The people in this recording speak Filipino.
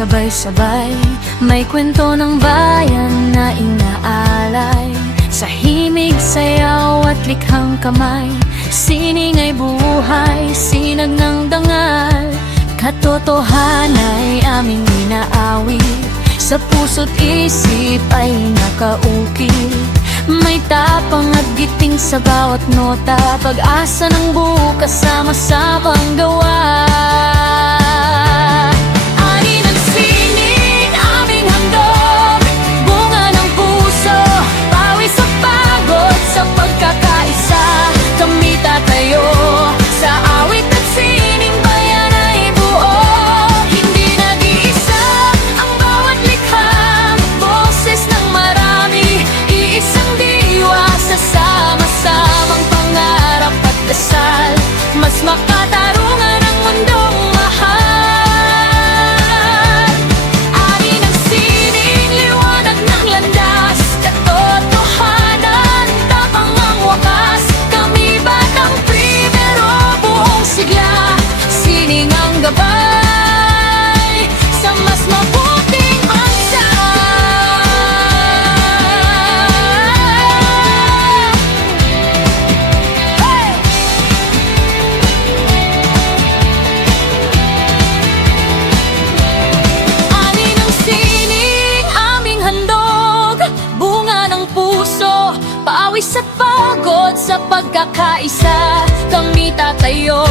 sabay-sabay, may kwento ng bayan na inaalay. Sa himig, sayaw at likhang kamay, sining ay buhay, sinag ng dangal. Katotohanan ay aming inaawit, sa puso't isip ay nakaukit. May tapang at giting sa bawat nota, pag-asa ng bukas sama-samang gawa. Ani ng sining, aming handog, bunga ng puso, pawis sa pagod, sa pagkakaisa. Kami tatayo, sa awit at sining, bayan ay buo. Hindi nag-iisa ang bawat likha, boses ng marami, iisang diwa sa sama-samang pangarap at dasal. Mas makatarungan ang mundong mahal. Ani ng sining, liwanag ng landas, katotohanan, tapang ang wakas. Kami batang primero, buong sigla, sining ang gabay sa mas mabuting bansa. Ani ng sining, aming handog, bunga ng puso, pawis at pagod, sa pagkakaisa. Kami tatayo,